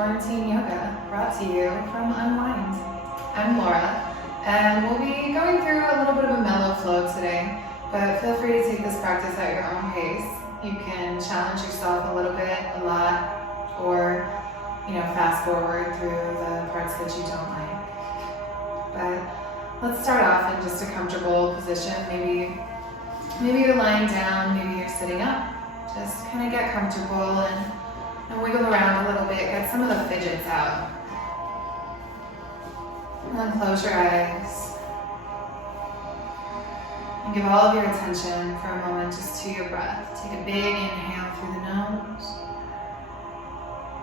Quarantine Yoga, brought to you from Unwind. I'm Laura, and we'll be going through a little bit of a mellow flow today, but feel free to take this practice at your own pace. You can challenge yourself a little bit, a lot, or fast forward through the parts that you don't like. But let's start off in just a comfortable position. Maybe you're lying down, maybe you're sitting up. Just kind of get comfortable and wiggle around a little bit, get some of the fidgets out. And then close your eyes. And give all of your attention for a moment just to your breath. Take a big inhale through the nose.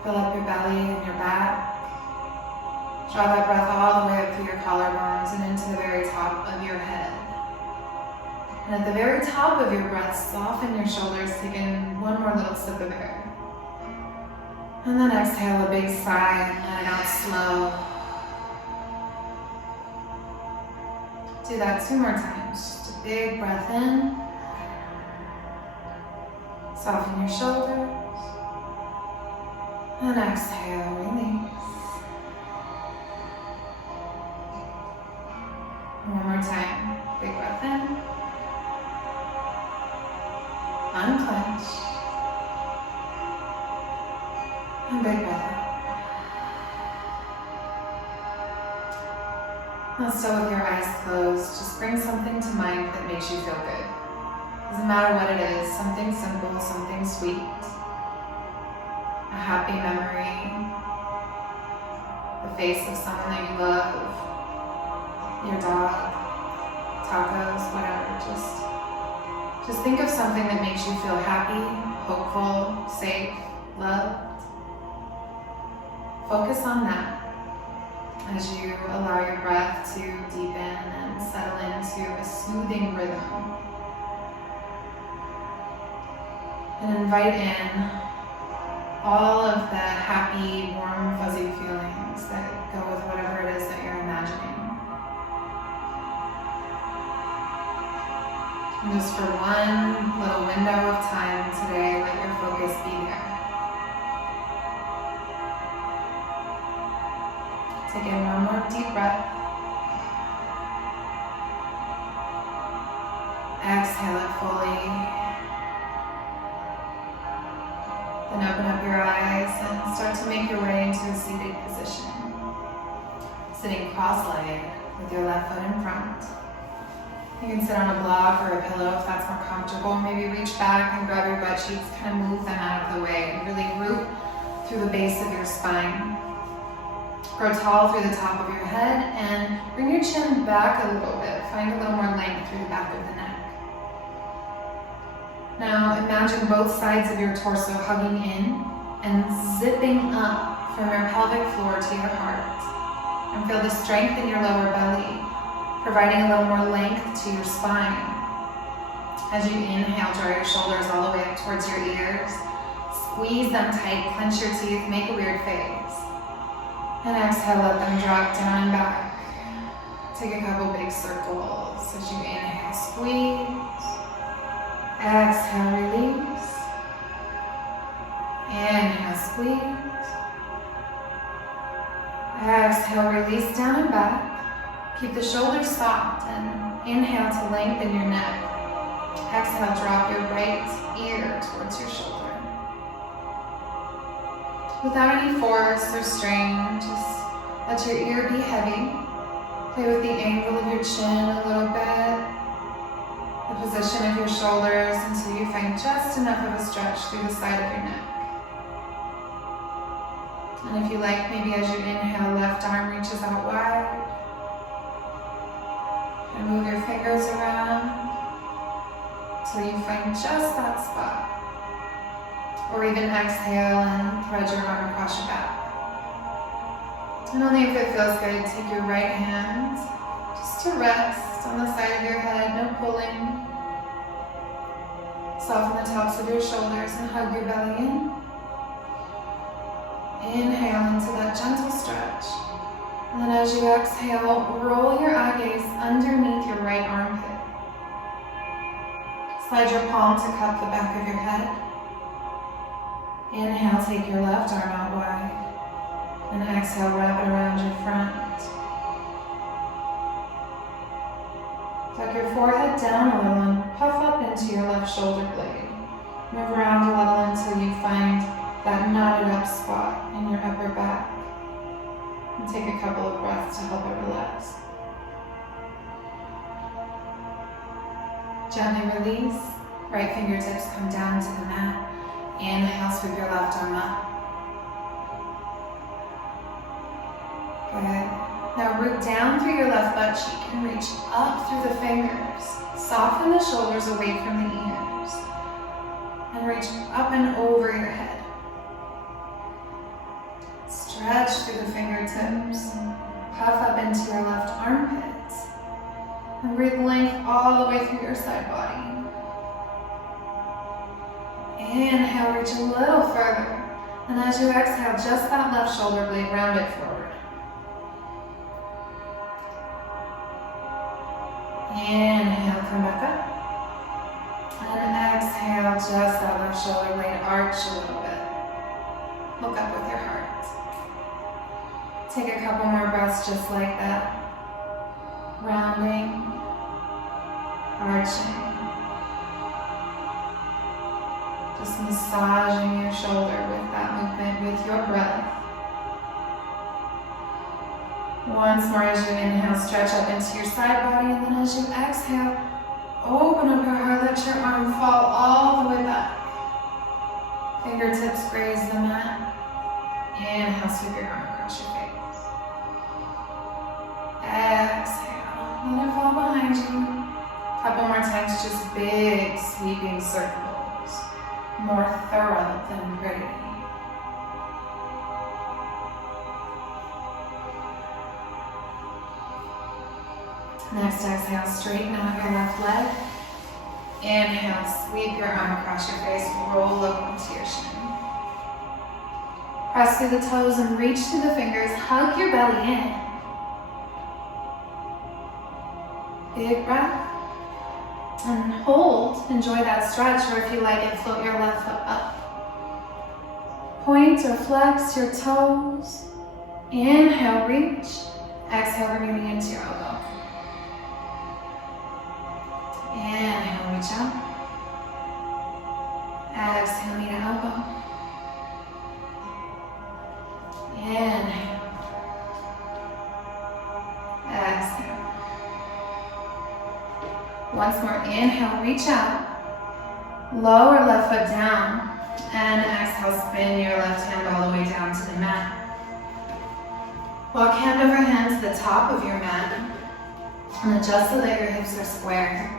Fill up your belly and your back. Draw that breath all the way up through your collarbones and into the very top of your head. And at the very top of your breath, soften your shoulders, taking one more little sip of air. And then exhale a big sigh and let it out slow. Do that 2 more times. Just a big breath in. Soften your shoulders. And exhale, release. One more time. Big breath in. Unclench. And big breath out. Now still with your eyes closed, just bring something to mind that makes you feel good. Doesn't matter what it is, something simple, something sweet. A happy memory. The face of someone that you love. Your dog. Tacos, whatever. Just think of something that makes you feel happy, hopeful, safe, loved. Focus on that as you allow your breath to deepen and settle into a soothing rhythm. And invite in all of the happy, warm, fuzzy feelings that go with whatever it is that you're imagining. And just for one little window of time today, let your focus be there. Take in one more deep breath. Exhale it fully. Then open up your eyes and start to make your way into a seated position. Sitting cross-legged with your left foot in front. You can sit on a block or a pillow if that's more comfortable. Maybe reach back and grab your butt cheeks, kind of move them out of the way and really root through the base of your spine. Grow tall through the top of your head and bring your chin back a little bit. Find a little more length through the back of the neck. Now imagine both sides of your torso hugging in and zipping up from your pelvic floor to your heart. And feel the strength in your lower belly, providing a little more length to your spine. As you inhale, draw your shoulders all the way up towards your ears. Squeeze them tight, clench your teeth, make a weird face. And exhale, let them drop down and back. Take a couple big circles as you inhale, squeeze. Exhale, release. Inhale, squeeze. Exhale, release down and back. Keep the shoulders soft and inhale to lengthen your neck. Exhale, drop your right ear towards your shoulder. Without any force or strain, just let your ear be heavy. Play with the angle of your chin a little bit, the position of your shoulders until you find just enough of a stretch through the side of your neck. And if you like, maybe as you inhale, left arm reaches out wide. And move your fingers around until you find just that spot. Or even exhale and thread your arm across your back. And only if it feels good, take your right hand just to rest on the side of your head, no pulling. Soften the tops of your shoulders and hug your belly in. Inhale into that gentle stretch. And then as you exhale, roll your eye gaze underneath your right armpit. Slide your palm to cup the back of your head. Inhale, take your left arm out wide. exhale, wrap it around your front. Tuck your forehead down a little and puff up into your left shoulder blade. Move around a little until you find that knotted up spot in your upper back. And take a couple of breaths to help it relax. Gently release. Right fingertips come down to the mat. Inhale, sweep your left arm up. Good. Now root down through your left butt cheek and reach up through the fingers. Soften the shoulders away from the ears. And reach up and over your head. Stretch through the fingertips. Puff up into your left armpit. And breathe length all the way through your side body. Inhale, reach a little further. And as you exhale, just that left shoulder blade, round it forward. Inhale, come back up. And exhale, just that left shoulder blade, arch a little bit. Look up with your heart. Take a couple more breaths just like that. Rounding, arching. Just massaging your shoulder with that movement, with your breath. Once more as you inhale, stretch up into your side body, and then as you exhale, open up your heart, let your arm fall all the way back. Fingertips graze the mat. Inhale, sweep your arm across your face. Exhale, let it fall behind you. Couple more times, just big sweeping circles. More thorough than pretty. Next exhale, straighten out your left leg. Inhale, sweep your arm across your face, roll up onto your shin. Press through the toes and reach through the fingers, hug your belly in. Big breath. And hold, enjoy that stretch, or if you like it, float your left foot up. Point or flex your toes. Inhale, reach. Exhale, bring your knee into your elbow. Inhale, reach out. Exhale, knee to elbow. Inhale. Exhale. Once more, inhale, reach out. Lower left foot down. And exhale, spin your left hand all the way down to the mat. Walk hand over hand to the top of your mat. And adjust so that your hips are square.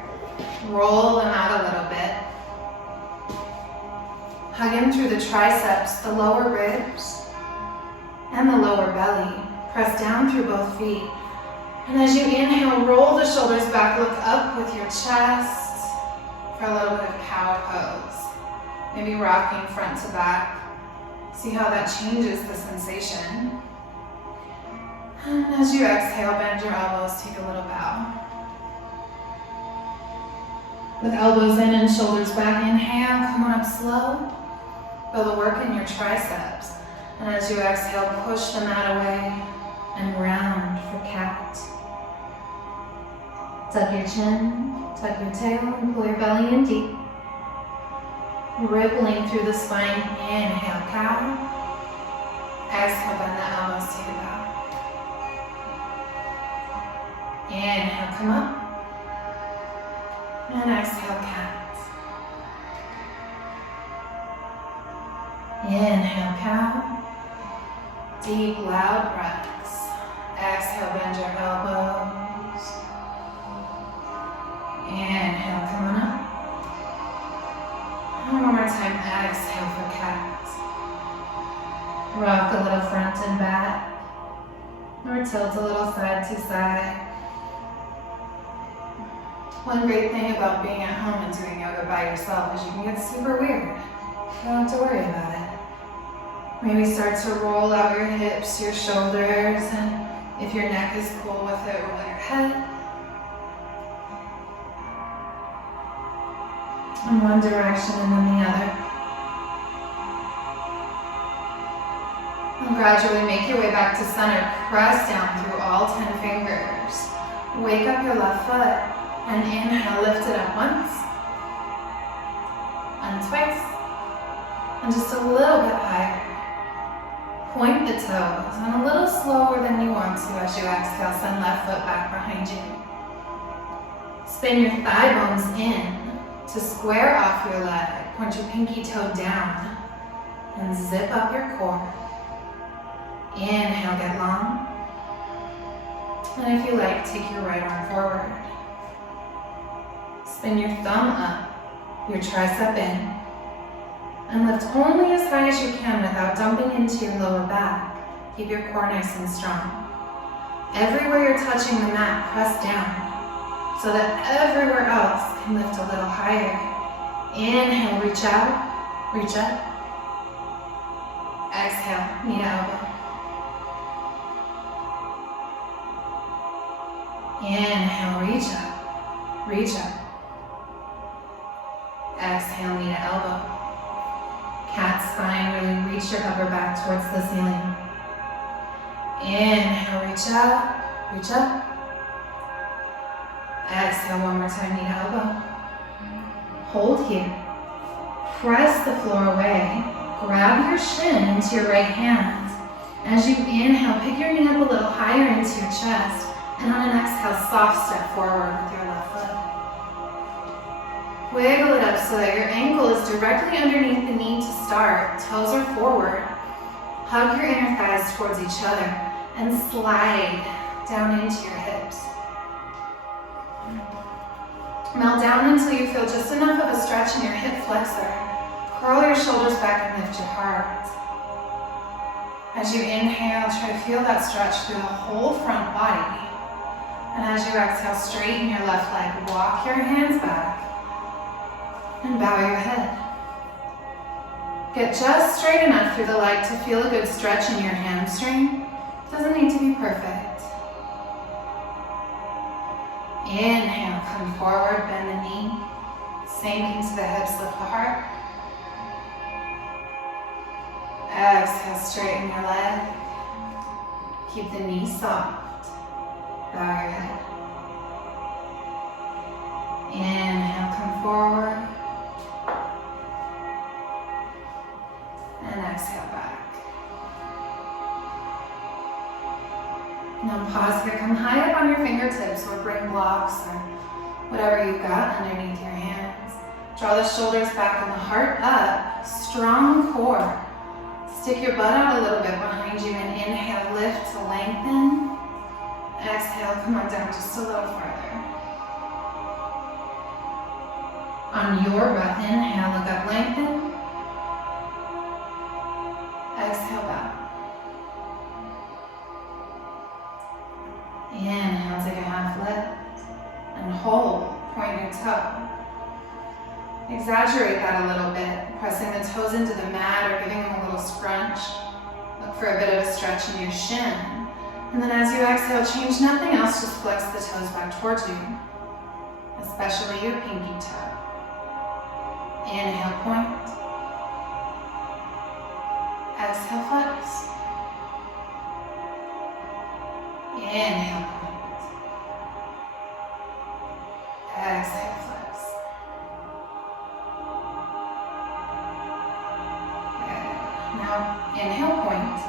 Roll them out a little bit. Hug in through the triceps, the lower ribs, and the lower belly. Press down through both feet. And as you inhale, roll the shoulders back, look up with your chest for a little bit of cow pose. Maybe rocking front to back. See how that changes the sensation. And as you exhale, bend your elbows, take a little bow. With elbows in and shoulders back, inhale, come on up slow. Feel the work in your triceps. And as you exhale, push the mat away and round for cat. Tuck your chin, tuck your tail, and pull your belly in deep. Rippling through the spine, inhale, cow. Exhale, bend the elbows, take a bow. Inhale, come up. And exhale, cat. Inhale, cow. Deep, loud breaths. Exhale, bend your elbows. Inhale, come on up. And one more time, exhale for cat. Rock a little front and back. Or tilt a little side to side. One great thing about being at home and doing yoga by yourself is you can get super weird. You don't have to worry about it. Maybe start to roll out your hips, your shoulders, and if your neck is cool with it, roll your head. In one direction and then the other. And gradually make your way back to center. Press down through all 10 fingers. Wake up your left foot and inhale, lift it up once and twice and just a little bit higher. Point the toes and a little slower than you want to as you exhale, send left foot back behind you. Spin your thigh bones in to square off your leg. Point your pinky toe down and zip up your core. Inhale, get long. And if you like, take your right arm forward. Spin your thumb up, your tricep in, and lift only as high as you can without dumping into your lower back. Keep your core nice and strong. Everywhere you're touching the mat, press down so that everywhere else can lift a little higher. Inhale, reach out, reach up. Exhale, knee to elbow. Inhale, reach up, reach up. Exhale, knee to elbow. Cat spine, really reach your upper back towards the ceiling. Inhale, reach up, reach up. Exhale, one more time, knee to elbow. Hold here. Press the floor away. Grab your shin into your right hand. As you inhale, pick your knee up a little higher into your chest. And on an exhale, soft step forward with your left foot. Wiggle it up so that your ankle is directly underneath the knee to start. Toes are forward. Hug your inner thighs towards each other and slide down into your hips. Melt down until you feel just enough of a stretch in your hip flexor. Curl your shoulders back and lift your heart. As you inhale, try to feel that stretch through the whole front body. And as you exhale, straighten your left leg. Walk your hands back and bow your head. Get just straight enough through the leg to feel a good stretch in your hamstring. Doesn't need to be perfect. Inhale, come forward, bend the knee. Sink into the hips, lift the heart. Exhale, straighten your leg. Keep the knee soft. Bow your head. Inhale, come forward. And exhale back. Now pause here, come high up on your fingertips or bring blocks or whatever you've got underneath your hands. Draw the shoulders back and the heart up. Strong core. Stick your butt out a little bit behind you and inhale, lift to lengthen. Exhale, come on down just a little farther. On your breath, inhale, look up, lengthen. Exhale, bow. Inhale, take a half lift and hold, point your toe. Exaggerate that a little bit, pressing the toes into the mat or giving them a little scrunch. Look for a bit of a stretch in your shin. And then as you exhale, change nothing else, just flex the toes back towards you, especially your pinky toe. Inhale, point. Exhale, flex. Inhale, point. Exhale, flex. Good. Now, inhale, point.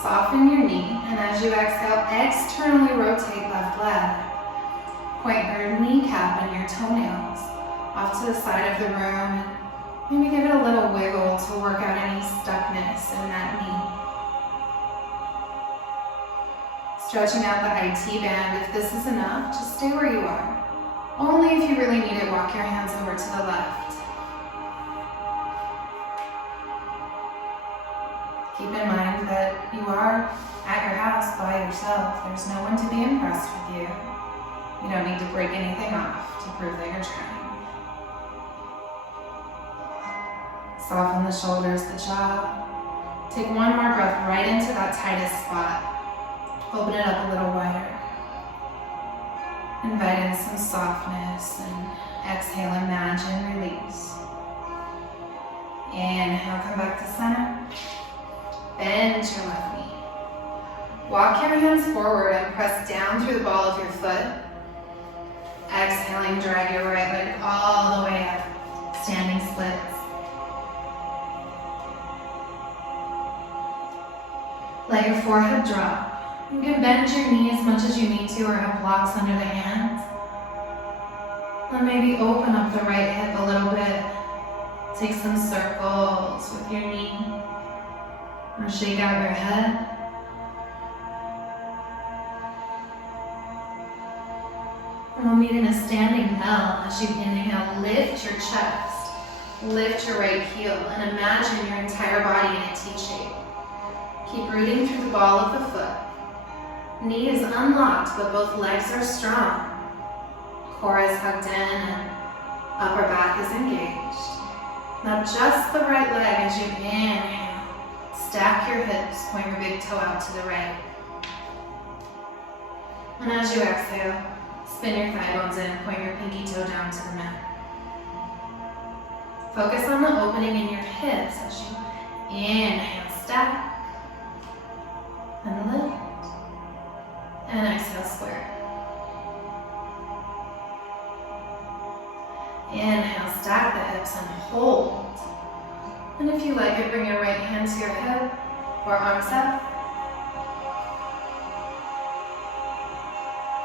Soften your knee, and as you exhale, externally rotate left leg. Point your kneecap and your toenails off to the side of the room. Maybe give it a little wiggle to work out any stuckness in that knee. Stretching out the IT band. If this is enough, just stay where you are. Only if you really need it, walk your hands over to the left. Keep in mind that you are at your house by yourself. There's no one to be impressed with you. You don't need to break anything off to prove that you're trying. Soften the shoulders, the jaw. Take one more breath right into that tightest spot. Open it up a little wider. Invite in some softness and exhale, imagine, release. Inhale, come back to center. Bend your left knee. Walk your hands forward and press down through the ball of your foot. Exhaling, drag your right leg all the way up, standing splits. Let your forehead drop. You can bend your knee as much as you need to or have blocks under the hands. And maybe open up the right hip a little bit. Take some circles with your knee. Or shake out your head. And we'll meet in a standing L. As you inhale, lift your chest. Lift your right heel and imagine your entire body in a T shape. Keep rooting through the ball of the foot. Knee is unlocked, but both legs are strong. Core is hugged in and upper back is engaged. Now just the right leg as you inhale. Stack your hips, point your big toe out to the right. And as you exhale, spin your thigh bones in, point your pinky toe down to the mat. Focus on the opening in your hips as you inhale, stack. And lift. And exhale, square. Inhale, stack the hips and hold. And if you like it, bring your right hand to your hip or arms up.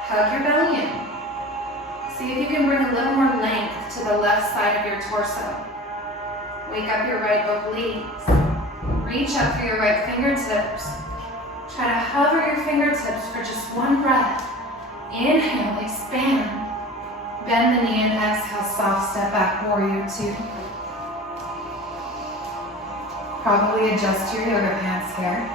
Hug your belly in. See if you can bring a little more length to the left side of your torso. Wake up your right obliques. Reach up for your right fingertips. Try to hover your fingertips for just one breath. Inhale, expand. Bend the knee and exhale, soft step back, warrior two. Probably adjust your yoga pants here.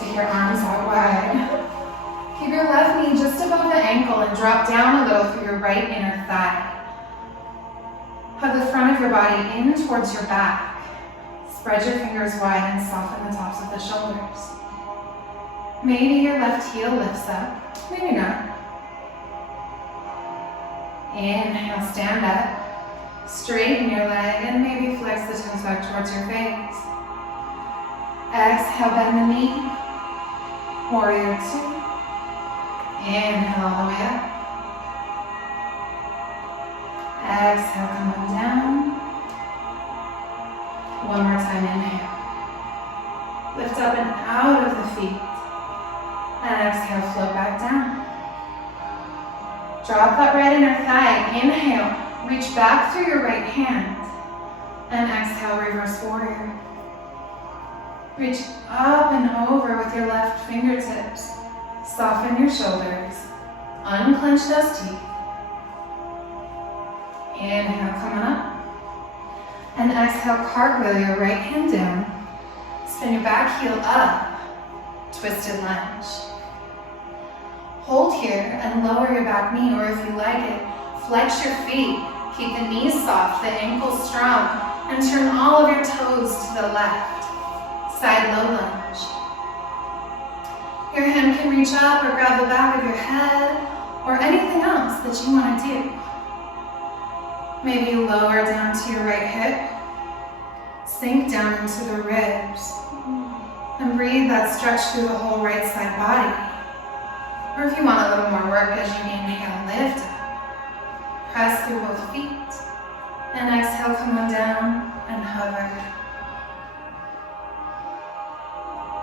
Take your arms out wide. Keep your left knee just above the ankle and drop down a little through your right inner thigh. Hug the front of your body in towards your back. Spread your fingers wide and soften the tops of the shoulders. Maybe your left heel lifts up, maybe not. Inhale, stand up. Straighten your leg and maybe flex the toes back towards your face. Exhale, bend the knee. Warrior two. Inhale all the way up. Exhale, come on down. One more time, inhale. Lift up and out of the feet. And exhale, float back down. Drop that right inner thigh. Inhale, reach back through your right hand. And exhale, reverse warrior. Reach up and over with your left fingertips. Soften your shoulders. Unclench those teeth. Inhale, come on up. And exhale, cartwheel your right hand down. Spin your back heel up. Twisted lunge. Hold here and lower your back knee, or if you like it, flex your feet. Keep the knees soft, the ankles strong, and turn all of your toes to the left. Side low lunge. Your hand can reach up or grab the back of your head, or anything else that you want to do. Maybe lower down to your right hip. Sink down into the ribs. And breathe that stretch through the whole right side body. Or if you want a little more work as you inhale, lift up. Press through both feet. And exhale, come on down and hover.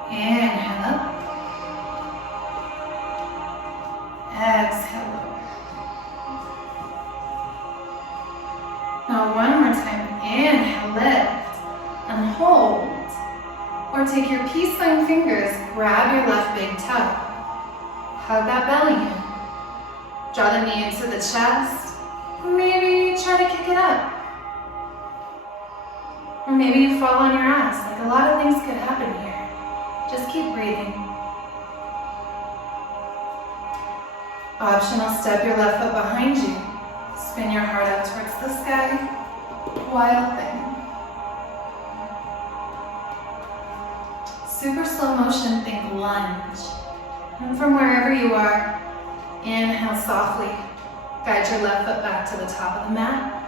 Inhale up. Exhale lower. Now one more time. Inhale, lift and hold. Or take your peace sign fingers, grab your left big toe. Hug that belly in. Draw the knee into the chest. Maybe try to kick it up. Or maybe you fall on your ass. Like a lot of things could happen here. Just keep breathing. Optional, step your left foot behind you. Spin your heart up towards the sky. Wild thing. Super slow motion, think lunge. And from wherever you are, inhale softly. Guide your left foot back to the top of the mat.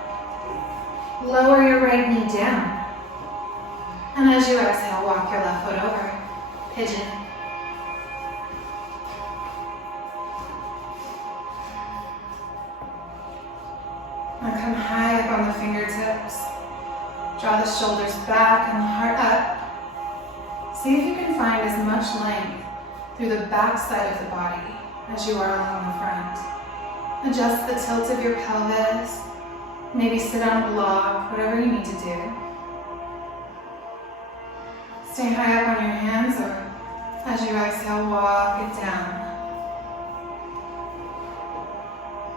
Lower your right knee down. And as you exhale, walk your left foot over. pigeon. Now come high up on the fingertips. Draw the shoulders back and the heart up. See if you can find as much length through the back side of the body as you are along the front. Adjust the tilt of your pelvis. Maybe sit on a block, whatever you need to do. Stay high up on your hands, or as you exhale, walk it down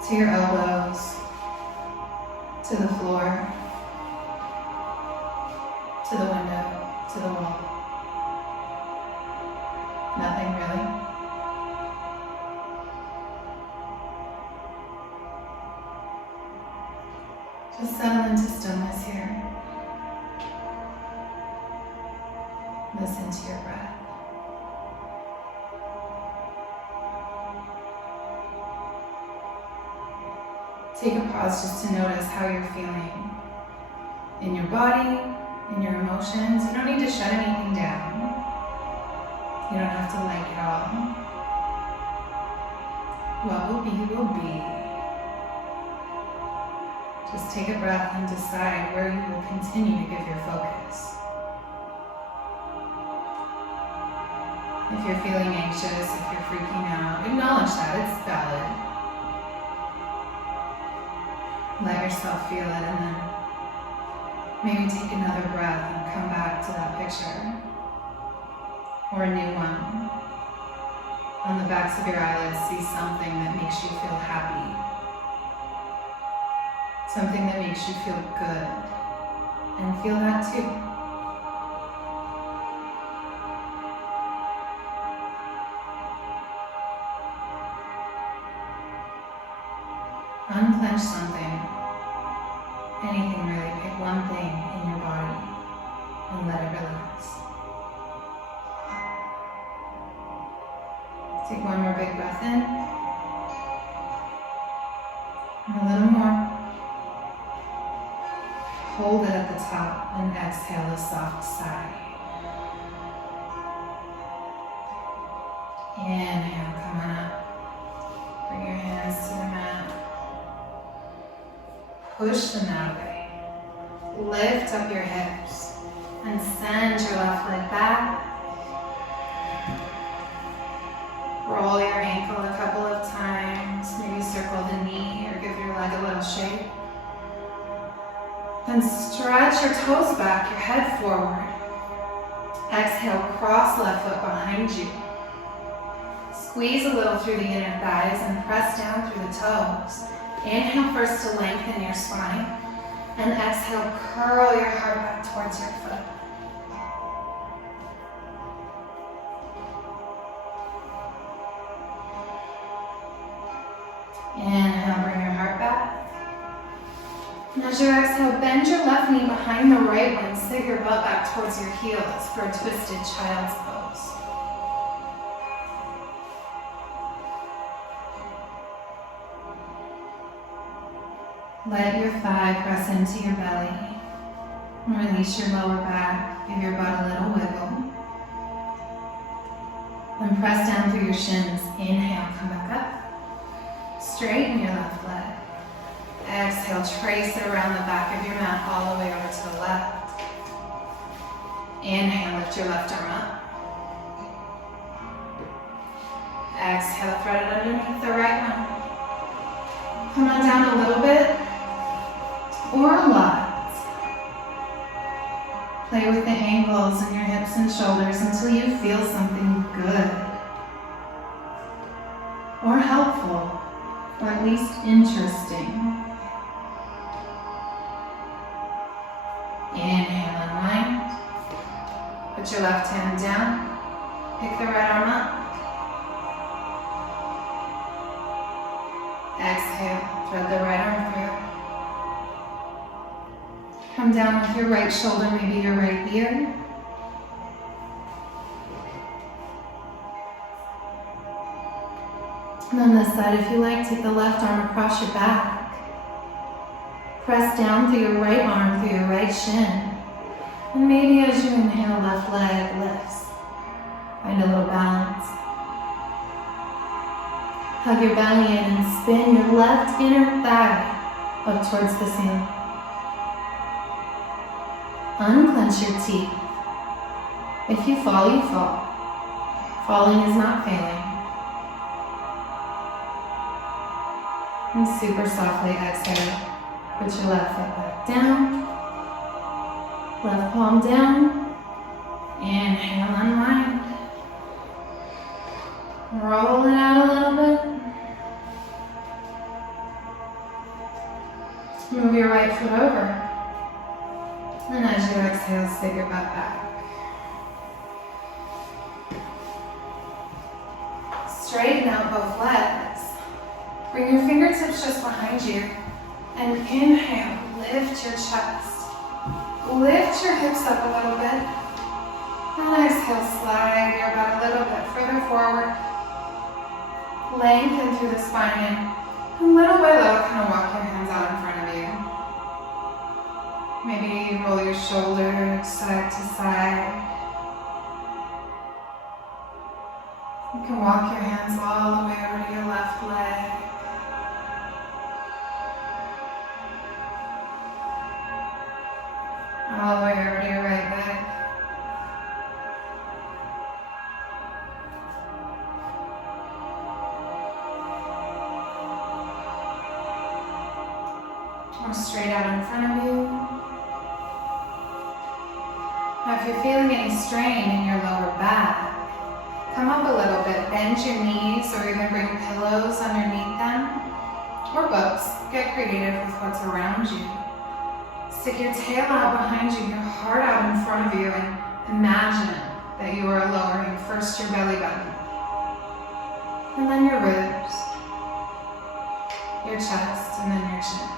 to your elbows, to the floor, to the window, to the wall. Nothing really. Just settle into stillness here. Listen to your breath. Take a pause just to notice how you're feeling in your body, in your emotions. You don't need to shut anything down. You don't have to like it all. What will be, will be. Just take a breath and decide where you will continue to give your focus. If you're feeling anxious, if you're freaking out, acknowledge that, it's valid. Let yourself feel it, and then maybe take another breath and come back to that picture. Or a new one. On the backs of your eyelids, see something that makes you feel happy. Something that makes you feel good. And feel that too. Unclench something. Anything really. Pick one thing in your body and let it relax. Take one more big breath in. And a little more. Hold it at the top and exhale a soft sigh. Inhale, come on up. Bring your hands to the mat. Push the mat away. Lift up your hips and send your left leg back. Roll your ankle a couple of times. Maybe circle the knee or give your leg a little shake. Then stretch your toes back, your head forward. Exhale, cross left foot behind you. Squeeze a little through the inner thighs and press down through the toes. Inhale first to lengthen your spine, and exhale, curl your heart back towards your foot. Inhale, bring your heart back. And as you exhale, bend your left knee behind the right one, sit your butt back towards your heels for a twisted child's pose. Let your thigh press into your belly. And release your lower back. Give your butt a little wiggle. Then press down through your shins. Inhale, come back up. Straighten your left leg. Exhale, trace it around the back of your mat all the way over to the left. Inhale, lift your left arm up. Exhale, thread it underneath the right one. Come on down a little bit. Or a lot. Play with the ankles and your hips and shoulders until you feel something good. Or helpful. Or at least interesting. Inhale, unwind. Put your left hand down. Pick the right arm up. Exhale, thread the right arm through. Come down with your right shoulder, maybe your right ear. And on this side, if you like, take the left arm across your back. Press down through your right arm, through your right shin. And maybe as you inhale, left leg lifts. Find a little balance. Hug your belly in and spin your left inner thigh up towards the ceiling. Unclench your teeth. If you fall, you fall. Falling is not failing. And super softly exhale. Put your left foot back down. Left palm down. Inhale, unwind. Roll it out a little bit. Move your right foot over. And as you exhale, sit your butt back. Straighten out both legs. Bring your fingertips just behind you. And inhale, lift your chest. Lift your hips up a little bit. And exhale, slide your butt a little bit further forward. Lengthen through the spine and little by little, kind of walk your hands out in front of you. Maybe you roll your shoulders side to side. You can walk your hands all the way over to your left leg. All the way over to your right leg. Or straight out in front of you. Now if you're feeling any strain in your lower back, come up a little bit, bend your knees or even bring pillows underneath them. Or both. Get creative with what's around you. Stick your tail out behind you, your heart out in front of you, and imagine that you are lowering first your belly button, and then your ribs, your chest, and then your chin.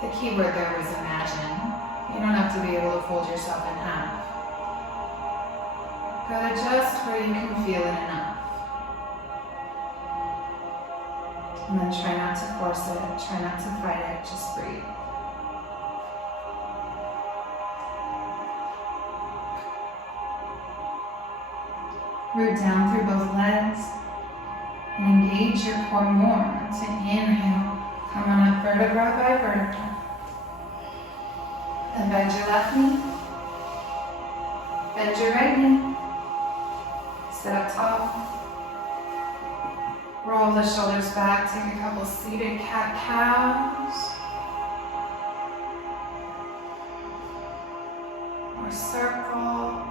The key word there was imagine. You don't have to be able to fold yourself in half. Go to just where you can feel it enough. And then try not to force it, try not to fight it, just breathe. Root down through both legs and engage your core more to inhale. Come on up vertebra by vertebra. And bend your left knee. Bend your right knee. Sit up tall. Roll the shoulders back. Take a couple seated cat-cows. Or circles.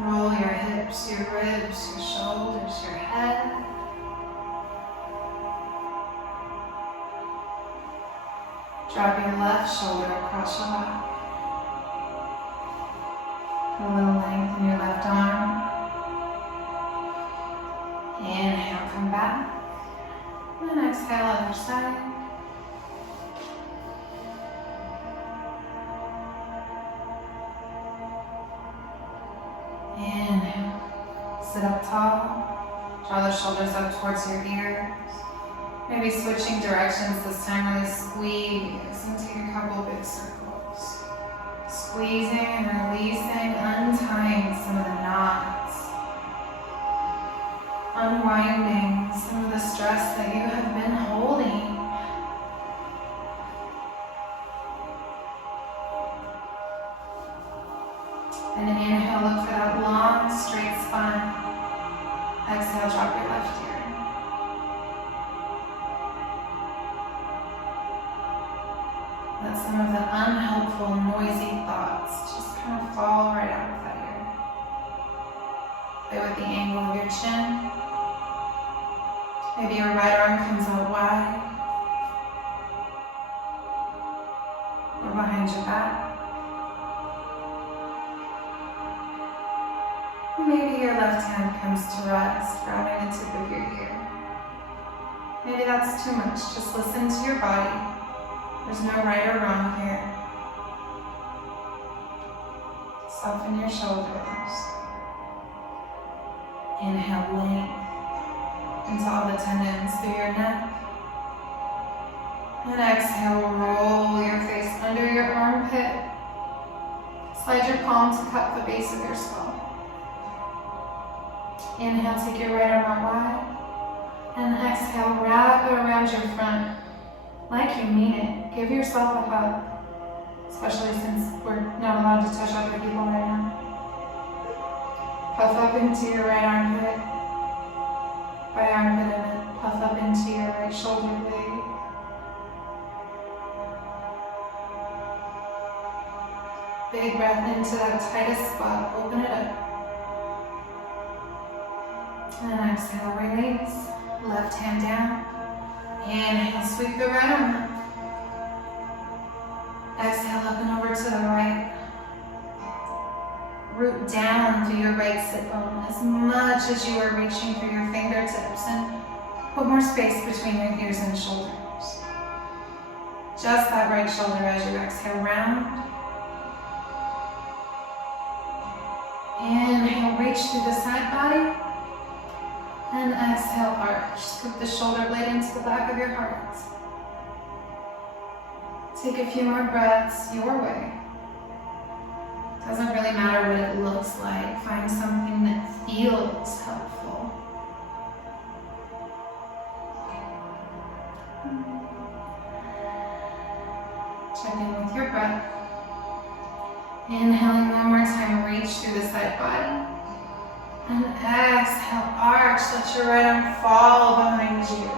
Roll your hips, your ribs, your shoulders, your head. Drop your left shoulder across your lap. A little length in your left arm. Inhale, come back. And exhale, other side. Inhale. Sit up tall. Draw the shoulders up towards your ears. Maybe switching directions this time, really squeeze and take a couple big circles. Squeezing and releasing, untying some of the knots. Unwinding some of the stress that you have been holding. And inhale, look for that long, straight spine. Exhale, drop your left ear. Let some of the unhelpful, noisy thoughts just kind of fall right out of that ear. Play with the angle of your chin. Maybe your right arm comes out wide. Or behind your back. Maybe your left hand comes to rest, grabbing the tip of your ear. Maybe that's too much. Just listen to your body. There's no right or wrong here. Soften your shoulders. Inhale, length into all the tendons through your neck. And exhale, roll your face under your armpit. Slide your palm to cup the base of your skull. Inhale, take your right arm out wide. And exhale, wrap it around your front like you mean it. Give yourself a hug, especially since we're not allowed to touch other people right now. Puff up into your right armpit, right armpit, and then puff up into your right shoulder blade. Big breath into that tightest spot. Open it up. And exhale, release. Left hand down. Inhale, sweep the right arm up. Exhale, up and over to the right. Root down through your right sit bone as much as you are reaching for your fingertips, and put more space between your ears and shoulders. Just that right shoulder as you exhale, round. Inhale, reach through the side body. And exhale, arch. Scoop the shoulder blade into the back of your heart. Take a few more breaths your way. Doesn't really matter what it looks like. Find something that feels helpful. Check in with your breath. Inhaling one more time, reach through the side body. And exhale, arch, let your right arm fall behind you.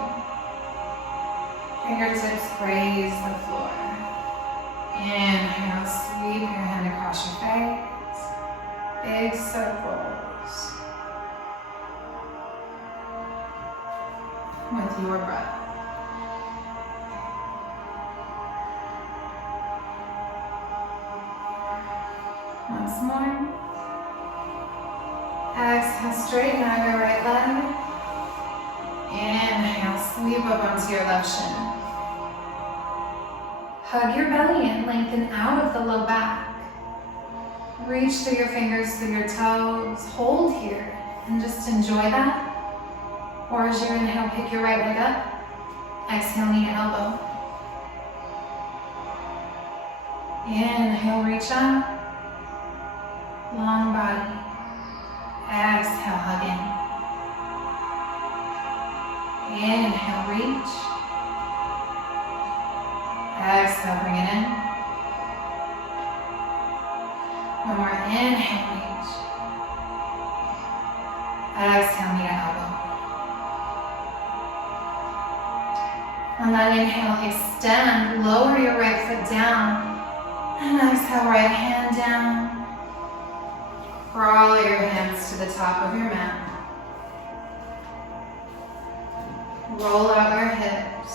Fingertips graze the floor. Inhale, sweep your hand across your face. Big circles. With your breath. Once more. Exhale, straighten out your right leg. Inhale, sweep up onto your left shin. Hug your belly and lengthen out of the low back. Reach through your fingers, through your toes. Hold here and just enjoy that. Or as you inhale, pick your right leg up. Exhale, knee to elbow. Inhale, reach up. Long body. Exhale, hug in. Inhale, reach. Exhale, bring it in. One more, inhale, reach. Exhale, knee to elbow. On that inhale, extend, lower your right foot down. And exhale, right hand down. Crawl your hands to the top of your mat. Roll out your hips.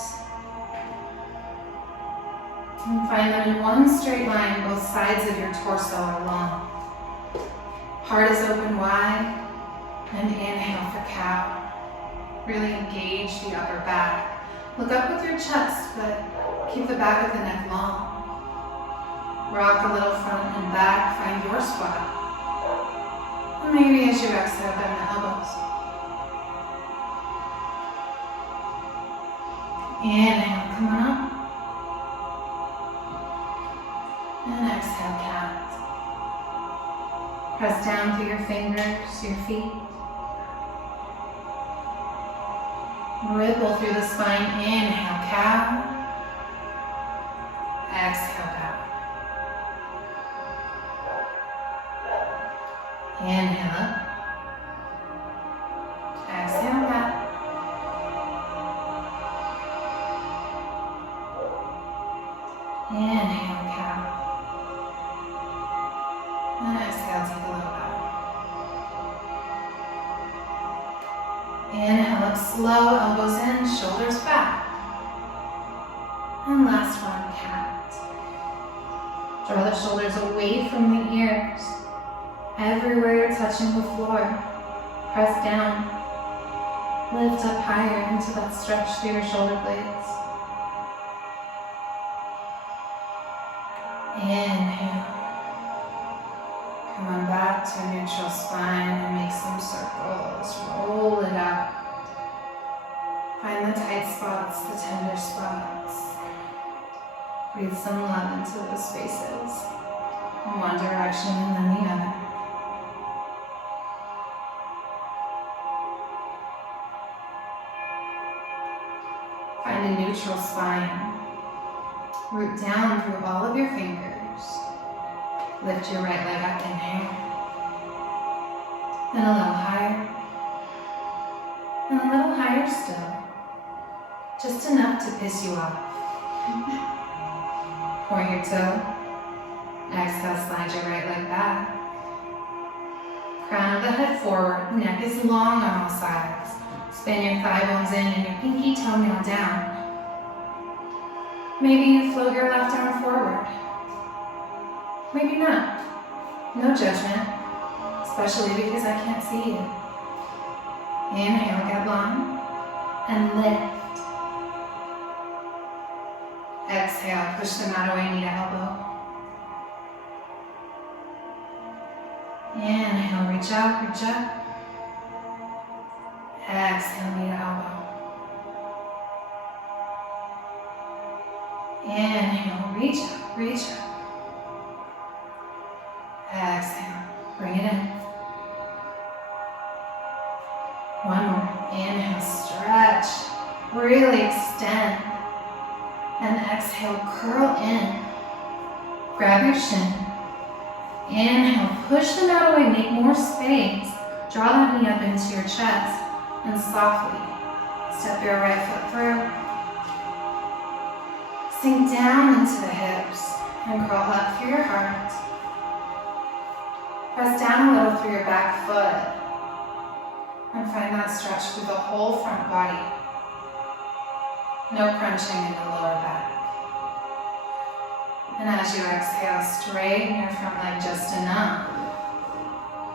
And find them in one straight line. Both sides of your torso are long. Heart is open wide. And inhale for cow. Really engage the upper back. Look up with your chest, but keep the back of the neck long. Rock a little front and back. Find your spot. And maybe as you exhale, bend the elbows. Inhale, come on up. And exhale, cat. Press down through your fingers, your feet. Ripple through the spine. Inhale, cow. Exhale, cow. Inhale up. Exhale, cat. Inhale, cow. And exhale, take a little bow. Inhale up slow, elbows in, shoulders back. And last one, cat. Draw the shoulders away from the ears. Everywhere you're touching the floor. Press down. Lift up higher into that stretch through your shoulder blades. Inhale. Come on back to a neutral spine and make some circles. Roll it out. Find the tight spots, the tender spots. Breathe some love into those spaces. in one direction and then the other. Find a neutral spine. Root down through all of your fingers. Lift your right leg up, inhale. Then a little higher. And a little higher still. Just enough to piss you off. Point your toe. Exhale, slide your right leg back. Crown of the head forward, neck is long on all sides. Spin your thigh bones in and your pinky toenail down. Maybe you float your left arm forward. Maybe not. No judgment, especially because I can't see you. Inhale, get long, and lift. Exhale, push the mat away, knee to elbow. Inhale, reach up, reach up. Exhale, knee to elbow. Inhale, reach up, reach up. Exhale, bring it in. One more. Inhale, stretch. Really extend. And exhale, curl in. Grab your shin. Inhale, push the mat away, make more space. Draw that knee up into your chest. And softly step your right foot through. Sink down into the hips and crawl up through your heart. Press down a little through your back foot and find that stretch through the whole front body. No crunching in the lower back. And as you exhale, straighten your front leg just enough.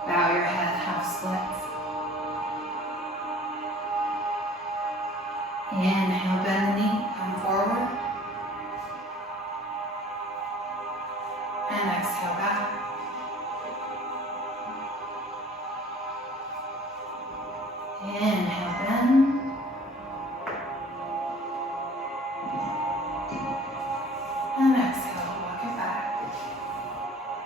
Bow your head, half splits. Inhale, bend the knee, come forward. And exhale back. Inhale, bend. And exhale, walk it back.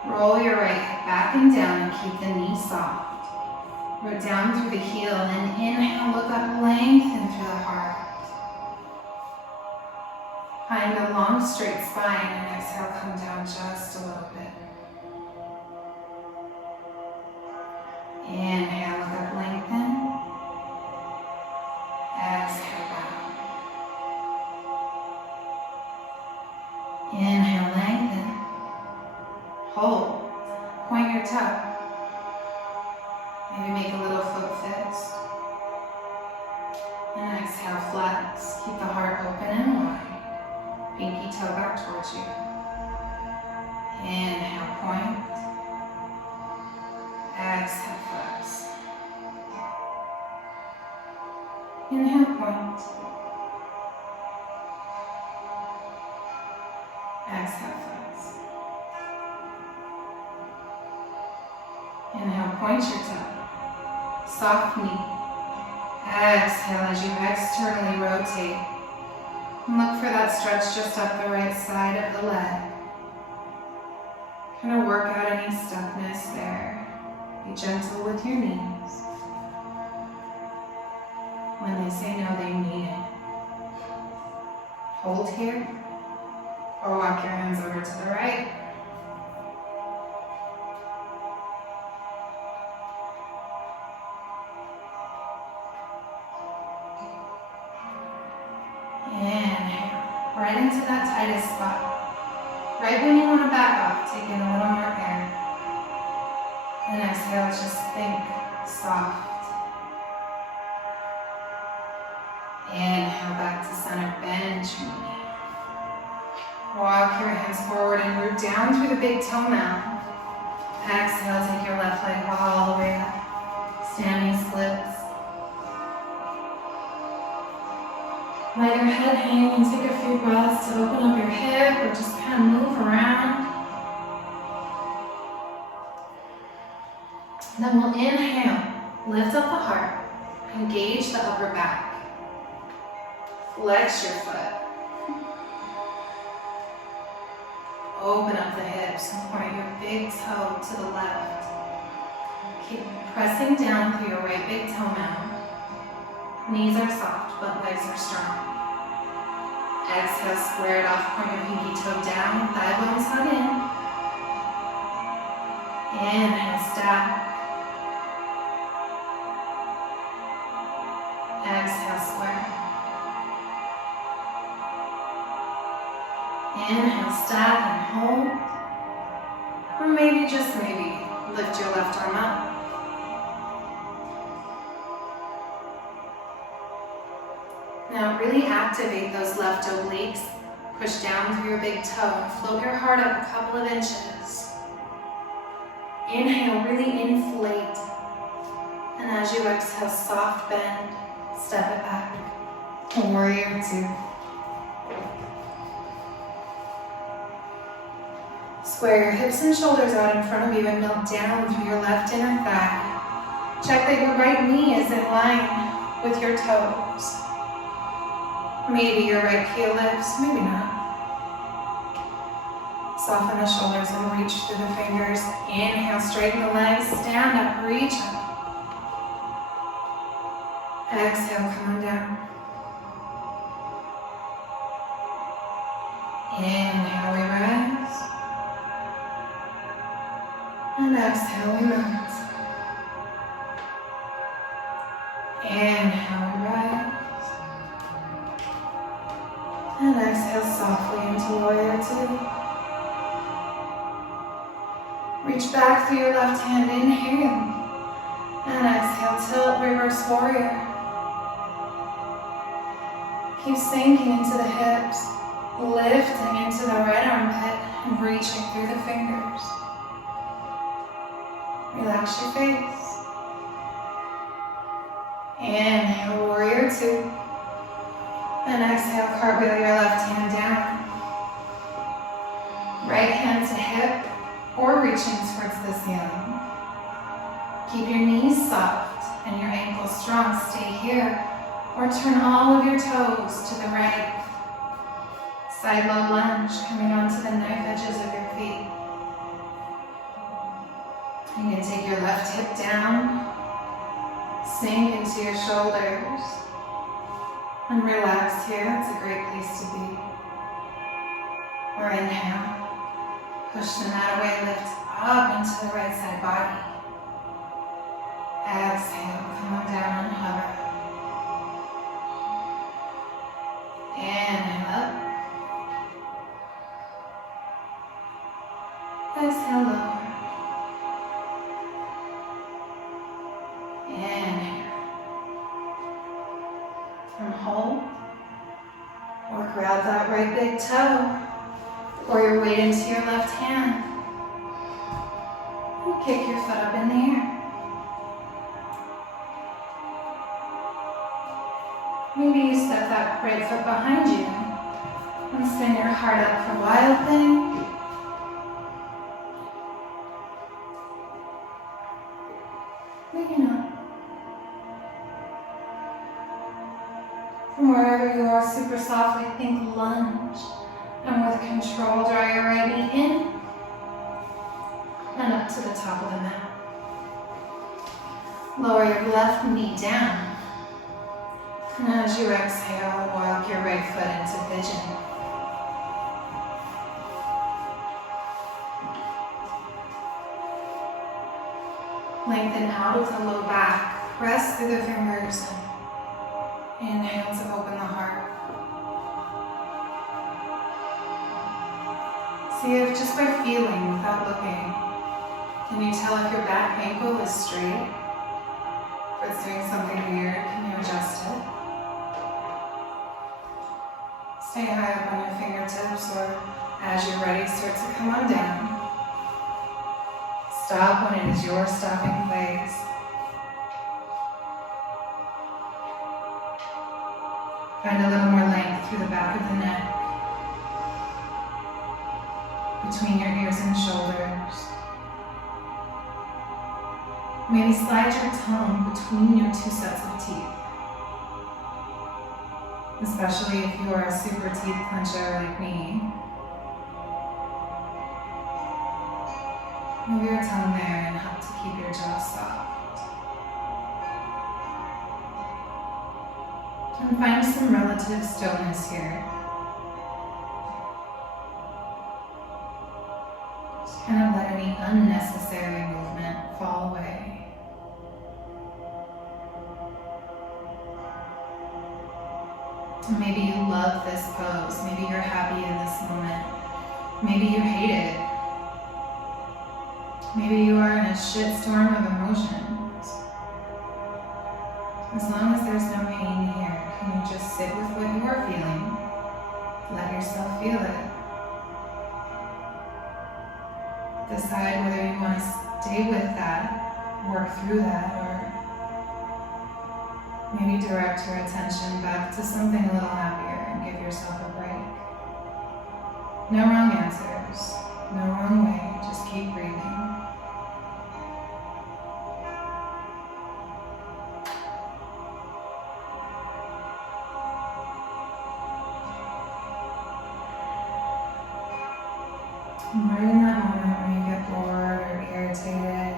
Roll your right hip back and down and keep the knee soft. Root down through the heel and inhale, look up, lengthen through the heart. Find a long straight spine and exhale, come down just a little bit. Inhale, look up, lengthen. Exhale, bow. Inhale, lengthen. Hold. Point your toe. Maybe make a little foot fist. And exhale, flex. Keep the heart open and wide. Pinky toe back towards you. Inhale, point. Exhale, flex. Inhale, point. Exhale, flex. Inhale, point your toe. Soft knee. Exhale as you externally rotate. And look for that stretch just up the right side of the leg. Kind of work out any stuckness there. Be gentle with your knees. When they say no, they mean it. Hold here, or walk your hands over to the right. Inhale, right into that tightest spot. Right when you want to back off, take in a little more air. And exhale, just think soft. Inhale, back to center, bend your knee. Walk your hands forward and root down through the big toenail. Exhale, take your left leg all the way up. Standing splits. Let your head hang and take a few breaths to open up your hip or just kind of move around. Then we'll inhale, lift up the heart, engage the upper back. Flex your foot. open up the hips and point your big toe to the left. Keep pressing down through your right big toe mound. Knees are soft, but legs are strong. Exhale, square it off, point your pinky toe down, thigh bones hug in. Inhale, stack. Exhale, square. Inhale, stack and hold. Or maybe, just maybe, lift your left arm up. Now really activate those left obliques. Push down through your big toe and float your heart up a couple of inches. Inhale, really inflate. And as you exhale, soft bend, step it back. Warrior two. Square your hips and shoulders out in front of you and melt down through your left inner thigh. Check that your right knee is in line with your toes. Maybe your right heel lifts, maybe not. Soften the shoulders and reach through the fingers. Inhale, straighten the legs, stand up, reach up. Exhale, come on down. Inhale, we rise. And exhale, we rise. Inhale, we rise. And exhale softly into warrior two. Reach back through your left hand, inhale. And exhale, tilt, reverse warrior. Keep sinking into the hips, lifting into the right armpit and reaching through the fingers. Relax your face. Inhale, warrior two. And exhale, cartwheel your left hand down. Right hand to hip or reaching towards the ceiling. Keep your knees soft and your ankles strong. Stay here or turn all of your toes to the right. Side low lunge coming onto the knife edges of your feet. You can take your left hip down, sink into your shoulders. And relax here, it's a great place to be. Or inhale, push the mat away, lift up into the right side body. Exhale, come on down and hover. Inhale up. Exhale, lower. Inhale. From hold, or grab that right big toe, or your weight into your left hand. And kick your foot up in the air. Maybe you step that right foot behind you and spin your heart up for wild thing. Maybe not. From wherever you are, super softly think lunge. And with control, draw your right knee in and up to the top of the mat. Lower your left knee down. And as you exhale, walk your right foot into pigeon. Lengthen out of the low back. Press through the fingers. Inhale to open the heart. See if just by feeling, without looking, can you tell if your back ankle is straight? If it's doing something weird, can you adjust it? Stay high up on your fingertips, or as you're ready, start to come on down. Stop when it is your stopping place. Find a little more length through the back of the neck, between your ears and shoulders. Maybe slide your tongue between your two sets of teeth, especially if you are a super teeth clencher like me. Move your tongue there and help to keep your jaw soft. And find some relative stillness here. Just kind of let any unnecessary movement fall away. And maybe you love this pose. Maybe you're happy in this moment. Maybe you hate it. Maybe you are in a shitstorm of emotions. As long as there's no pain here, can you just sit with what you are feeling? Let yourself feel it. Decide whether you want to stay with that, work through that, or maybe direct your attention back to something a little happier and give yourself a break. No wrong answers, no wrong way, just keep breathing. And right in that moment when you get bored or irritated,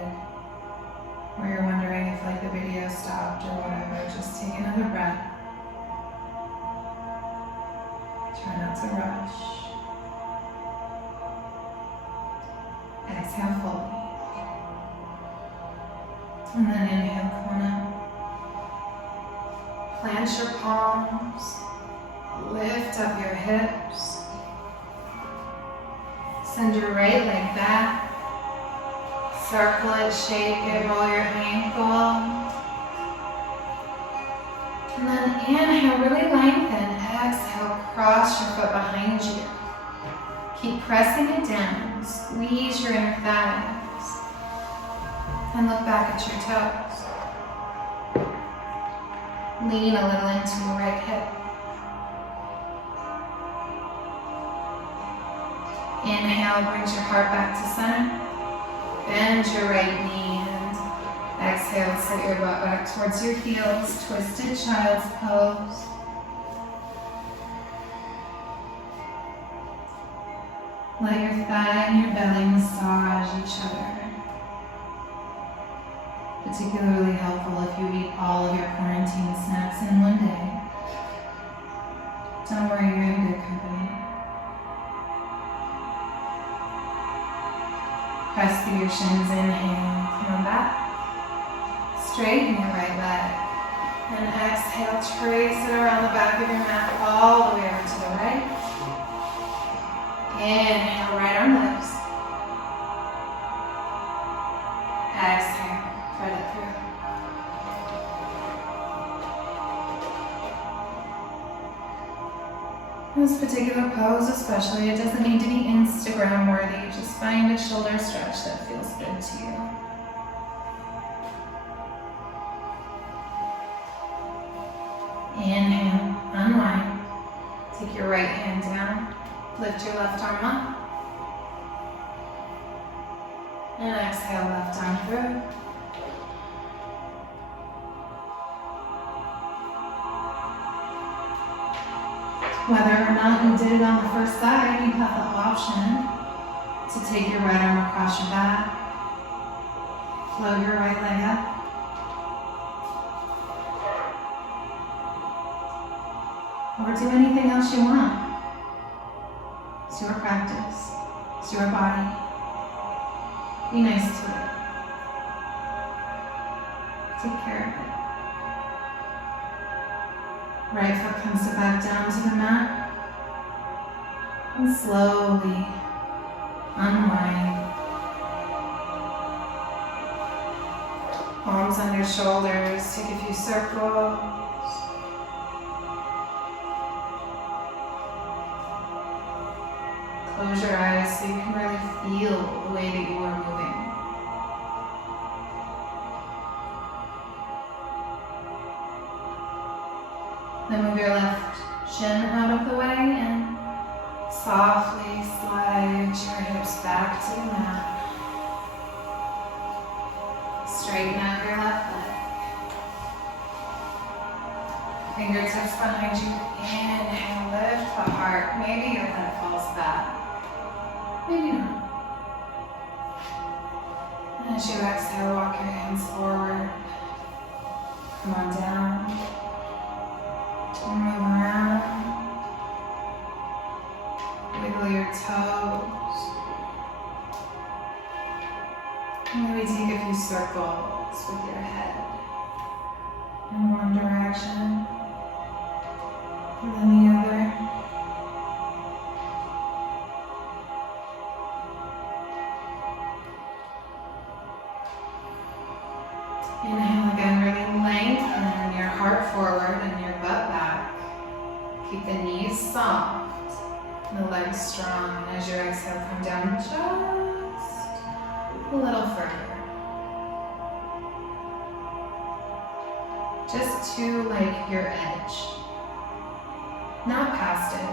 or you're wondering if like the video stopped or whatever, just take another breath. Try not to rush. Exhale fully. And then inhale, come on up. Plant your palms. Lift up your hips. Send your right leg back. Circle it, shake it, roll your ankle. And then inhale, really lengthen. Exhale, cross your foot behind you. Keep pressing it down. Squeeze your inner thighs. And look back at your toes. Lean a little into your right hip. Inhale, brings your heart back to center. Bend your right knee and exhale, set your butt back towards your heels. Twisted child's pose. Let your thigh and your belly massage each other. Particularly helpful if you eat all of your quarantine snacks in one day. Don't worry, you're in good company. Press through your shins, inhale, come on back. Straighten your right leg. And exhale, trace it around the back of your mat all the way over to the right. Inhale, right arm lifts. Exhale, thread it through. This particular pose especially, it doesn't need to be Instagram worthy. Just find a shoulder stretch that feels good to you. Inhale, unwind. Take your right hand down. Lift your left arm up. And exhale, left arm through. Whether or not you did it on the first side, you have the option to take your right arm across your back. Float your right leg up. Or do anything else you want. It's your practice. It's your body. Be nice to it. Take care of it. Right foot comes back down to the mat. And slowly unwind. Palms on your shoulders. Take a few circles. Close your eyes so you can really feel the way that you are moving. Then move your left shin out of the way and softly slide your hips back to the mat. Straighten out your left leg. Fingertips behind you. Inhale, lift the heart. Maybe your head falls back. Maybe not. As you exhale, walk your hands forward. Come on down. And move around. Wiggle your toes. And maybe take a few circles with your head in one direction and then the other. Inhale again, really lengthen your heart forward and your butt back. Keep the knees soft and the legs strong. And as you exhale, come down just a little further. Just to like your edge. Not past it.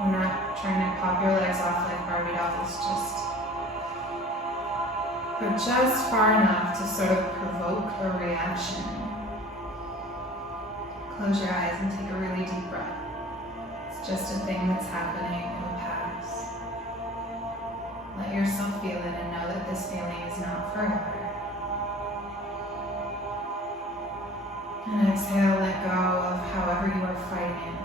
We're not trying to pop your legs off like Barbie dolls, but just far enough to sort of provoke a reaction. Close your eyes and take a really deep breath. It's just a thing that's happening, it will pass. Let yourself feel it and know that this feeling is not forever. And exhale, let go of however you are fighting it.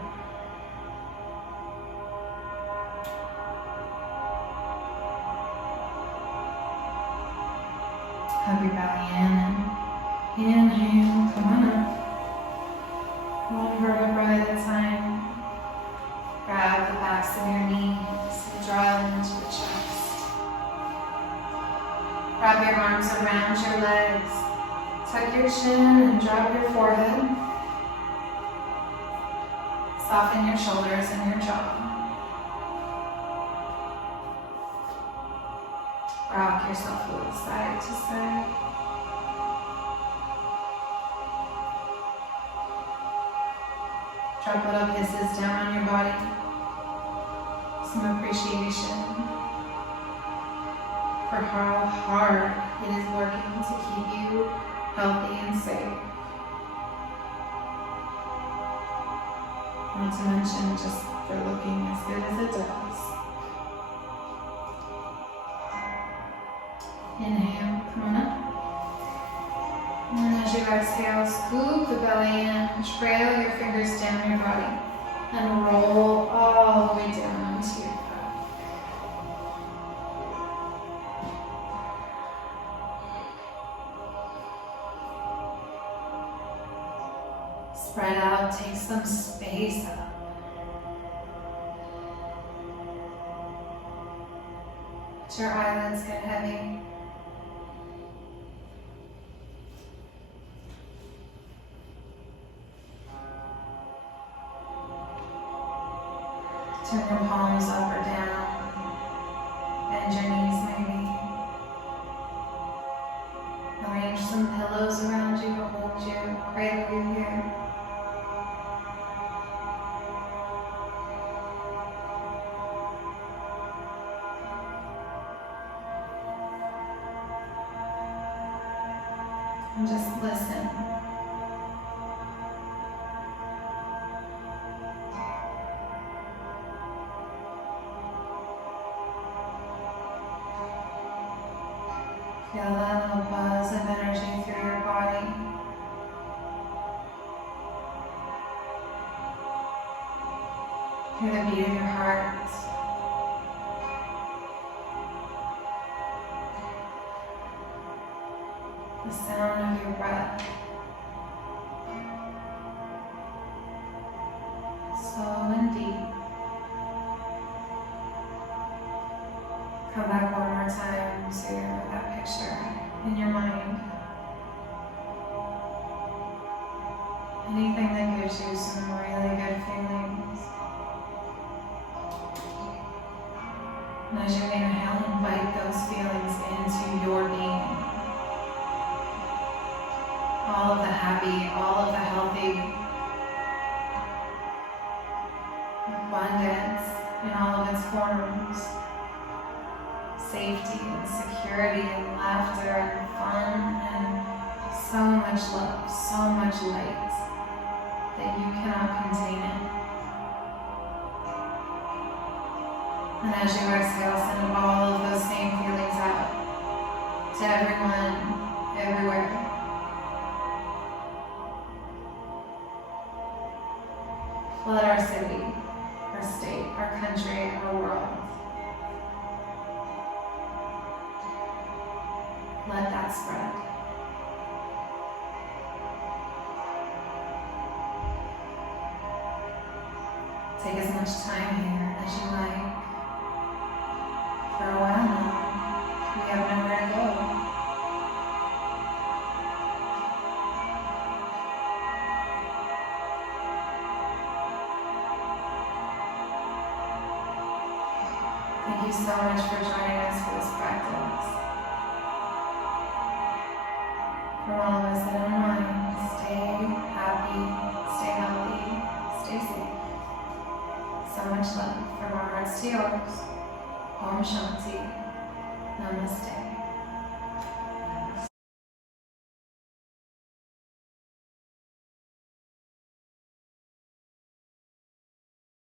Hug your belly in and inhale, come on up. One vertebrae at a time. Grab the backs of your knees and draw them into the chest. Wrap your arms around your legs. Tuck your chin and drop your forehead. Soften your shoulders and your jaw. Rock yourself a little side to side. Drop little kisses down on your body. Some appreciation for how hard it is working to keep you healthy and safe. Not to mention just for looking as good as it does. Inhale, come on up. And as you exhale, scoop the belly in, trail your fingers down your body, and roll all the way down onto your butt. Spread out, take some space up. Let your eyelids get heavy. Turn your palms up or down. Bend your knees maybe. Arrange some pillows around you to hold you, cradle you here. And just listen. Feel that little buzz of energy through your body. Hear the beat of your heart. The sound of your breath. Slow and deep. Come back one more time to that picture in your mind. Anything that gives you some really good feelings. And as you inhale, invite those feelings into your being. All of the happy, all of the healthy, abundance in all of its forms. Safety and security and laughter and fun and so much love, so much light that you cannot contain it. And as you exhale, send all of those same feelings out to everyone, everywhere. Flood our city, our state, our country, our world. Let that spread. Take as much time here as you like. For a while now, we have nowhere to go. Thank you so much for joining us for this practice. From all of us at Unwind, stay happy, stay healthy, stay safe. So much love from our hearts to yours. Om Shanti. Namaste.